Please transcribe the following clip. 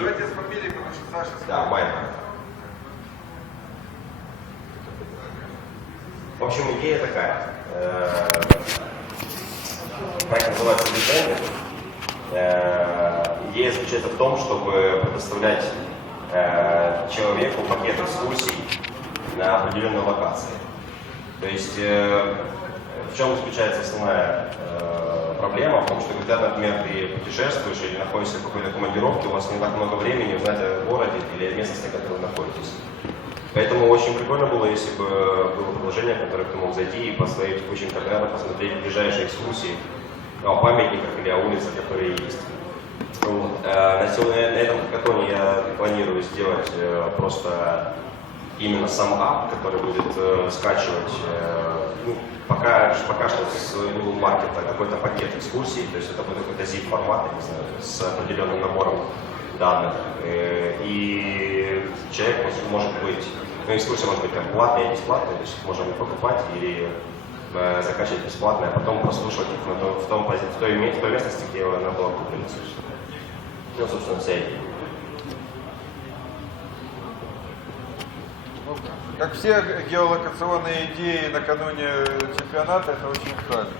Давайте с фамилией, потому что Саша Да. Майк. В общем, идея такая. Э, Проект называется «Дизайнер». Э, Идея заключается в том, чтобы предоставлять э, человеку пакет экскурсий на определенной локации. То есть э, в чем заключается основная э, проблема? В том, что когда, например, ты путешествуешь или находишься в какой-то командировке, у вас не так много времени узнать о городе или о местности, в которой вы находитесь. Поэтому очень прикольно было, если бы было приложение, в которое ты мог зайти и по своим текущим координатам посмотреть ближайшие экскурсии о памятниках или о улицах, которые есть. Вот. Э, На, на этом хакатоне я планирую сделать э, просто именно сам ап, который будет э, скачивать э, ну, пока, пока что с Google Маркета какой-то пакет экскурсий, то есть это будет какой-то zip формат, не знаю, с определенным набором данных. Э, И человек может- быть, ну, экскурсия может быть как платная и бесплатная, то есть можем покупать или э, закачивать бесплатно, а потом прослушивать их на в, том, в, той, в той местности, где она была куплена. Ну, собственно, вся идея. Как все геолокационные идеи накануне чемпионата, это очень правильно.